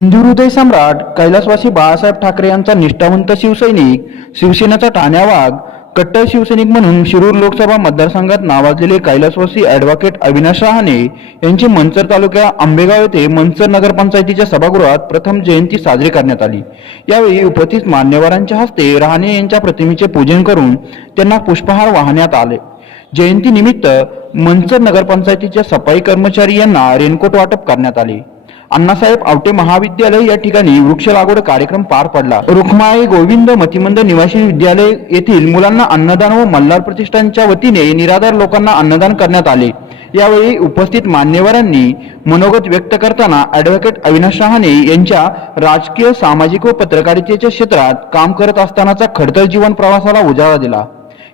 हिंदू हृदय सम्राट कैलासवासी बाळासाहेब ठाकरे यांचा निष्ठावंत शिवसैनिक शिवसेनेचा ठाण्या वाघ कट्टर शिवसैनिक म्हणून शिरूर लोकसभा मतदारसंघात नावाजलेले कैलासवासी ॲडव्होकेट अविनाश शहाणे यांची मंचर तालुक्या आंबेगाव येथे मंचर नगरपंचायतीच्या सभागृहात प्रथम जयंती साजरी करण्यात आली. यावेळी उपस्थित मान्यवरांच्या हस्ते रहाणे यांच्या प्रतिमेचे पूजन करून त्यांना पुष्पहार वाहण्यात आले. जयंतीनिमित्त मंचर नगरपंचायतीच्या सफाई कर्मचारी यांना रेनकोट वाटप करण्यात आले. अण्णासाहेब आवटे महाविद्यालय या ठिकाणी वृक्ष लागवड कार्यक्रम पार पडला. रुखमाई गोविंद मतिमंद निवासी विद्यालय येथील मुलांना अन्नदान व मल्हार प्रतिष्ठानच्या वतीने निराधार लोकांना अन्नदान करण्यात आले. यावेळी उपस्थित मान्यवरांनी मनोगत व्यक्त करताना ॲडव्होकेट अविनाश शहाणे यांच्या राजकीय सामाजिक व पत्रकारितेच्या क्षेत्रात काम करत असतानाचा खडतर जीवन प्रवासाला उजाळा दिला.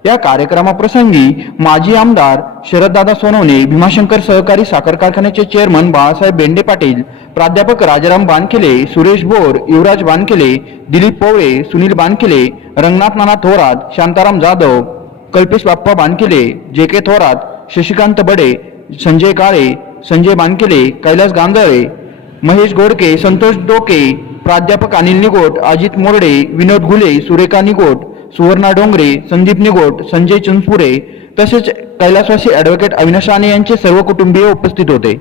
या कार्यक्रमाप्रसंगी माजी आमदार शरददादा सोनवणे भीमाशंकर सहकारी साखर कारखान्याचे चेअरमन बाळासाहेब बेंडे पाटील प्राध्यापक राजाराम बानखेले सुरेश बोर युवराज बानखेले दिलीप पवळे सुनील बानखेले रंगनाथ नाना थोरात शांताराम जाधव कल्पेश बाप्पा बानखेले जे के थोरात शशिकांत बडे संजय काळे संजय बानखेले कैलास गांधळे महेश गोडके संतोष डोके प्राध्यापक अनिल निगोट अजित मोरडे विनोद घुले सुरेखा निगोट सुवर्णा डोंगरे संदीप निगोट संजय चुनपुरे तसेच कैलासवासी ॲडव्होकेट अविनाश राणे यांचे सर्व कुटुंबीय उपस्थित होते.